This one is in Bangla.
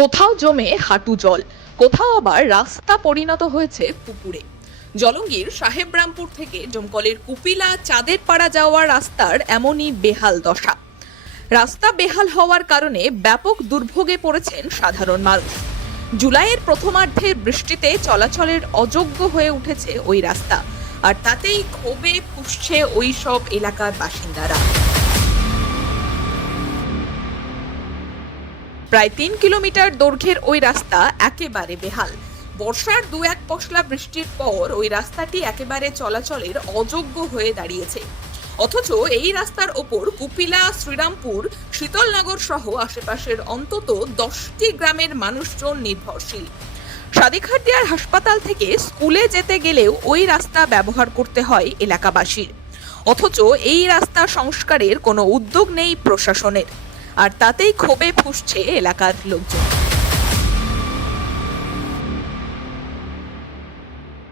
কোথাও জমে হাঁটু জল, কোথাও আবার রাস্তা পরিণত হয়েছে পুকুরে। জলঙ্গির সাহেবরামপুর থেকে ডোমকলের কুপিলা চাঁদের পাড়া যাওয়ার রাস্তার এমনই বেহাল দশা। রাস্তা বেহাল হওয়ার কারণে ব্যাপক দুর্ভোগে পড়েছেন সাধারণ মানুষ। জুলাইয়ের প্রথমার্ধের বৃষ্টিতে চলাচলের অযোগ্য হয়ে উঠেছে ওই রাস্তা, আর তাতেই ক্ষোভে ফুঁসছে ওই সব এলাকার বাসিন্দারা। প্রায় ৩ কিলোমিটার দৈর্ঘ্যের ওই রাস্তা একেবারে বেহাল। বর্ষার দু এক পশলা বৃষ্টির পর ওই রাস্তাটি একেবারে চলাচলের অযোগ্য হয়ে দাঁড়িয়েছে। অথচ এই রাস্তার ওপর কুপিলা, শ্রীরামপুর, শীতলনগর সহ আশেপাশের অন্তত 10টি গ্রামের মানুষজন নির্ভরশীল। সাদিখারদিয়ার হাসপাতাল থেকে স্কুলে যেতে গেলেও ওই রাস্তা ব্যবহার করতে হয় এলাকাবাসীর। অথচ এই রাস্তা সংস্কারের কোনো উদ্যোগ নেই প্রশাসনের, আর তাতেই ক্ষোভে ফুঁসছে এলাকার লোকজন।